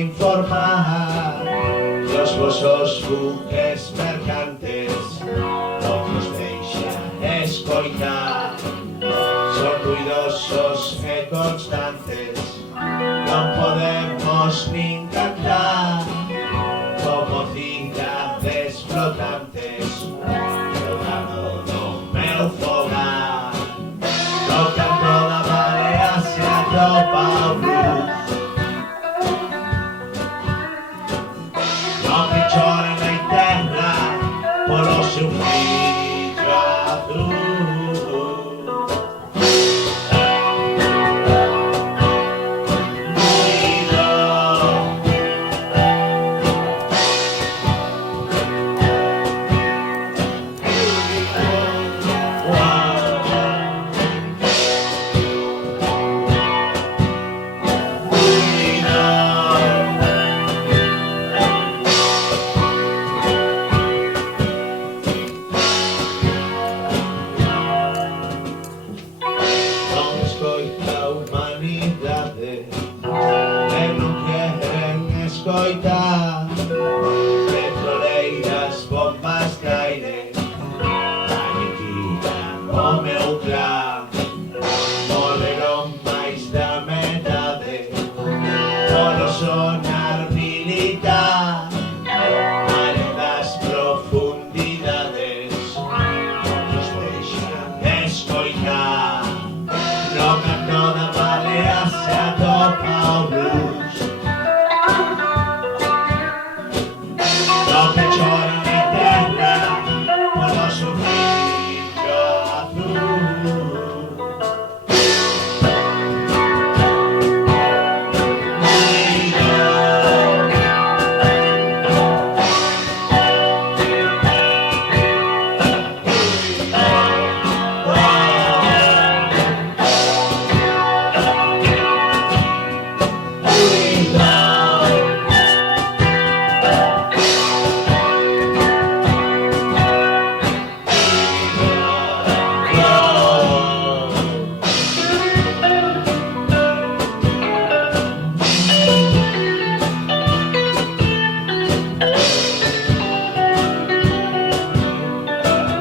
informar que os vosos buques mercantes non nos deixan escoitar. Son ruidosos e constantes, non podemos nin cantar, como cidades flotantes flotando no meu fogar. No canto da marea se atopa o blues, non que choren en terra polo seu fillo azul. Escoitar petroleiras, bombas de aire aniquilan o meu clan. Morreron máis da metade polos